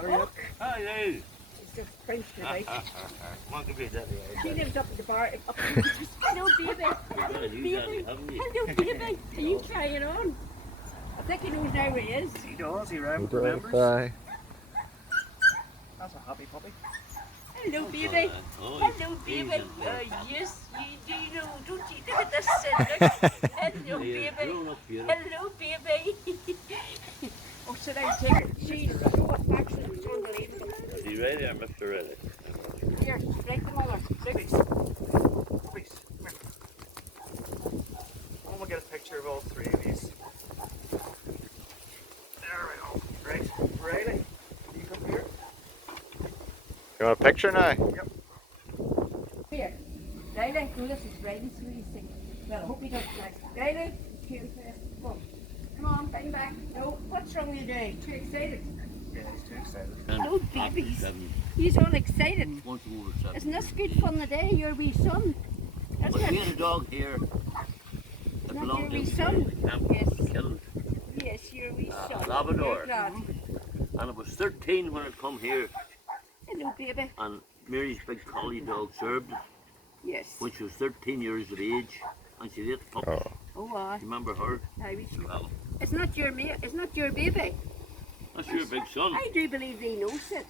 better yet. Hello. She's just French today. Want to be daddy? She lives up at the bar. Hello, baby. Hello, baby. Hello, baby. Are you trying on? I think he knows now where he is. He does, he remembers. Aye. That's a happy puppy. Hello, baby. Hello, baby. Yes, you do know. Don't you? Look at this sit. Hello, baby. Hello, baby. Oh, sit down, take her. She's so affectionate. It's unbelievable. Is he ready or Mr. Ready? Here, straight to my one. Please. Please, come here. I want to get a picture of all three of these. There we go. Right. Riley, can you come here? You want a picture now? Yep. Here. Riley, no, this is Riley's sweetie thing. Well, I hope he doesn't like it. Riley, here first. Come on, bang back. No, what's wrong with you today? Too excited? Yeah, he's too excited. No, babies. He's all excited. Once over 7. Isn't this good fun today? Your wee son. That's But what. we had a dog here that Not your belonged wee to son. camp Yes. killed, Yes, your wee son. Labrador. You're glad. and it was 13 when it come here, Hello, baby. and Mary's big collie dog served it Yes. when she was 13 years of age, and she ate pups. Oh. Oh, aye. Remember her? Aye. Well, It's not your mate. It's not your baby. that's your big son. I do believe he knows it.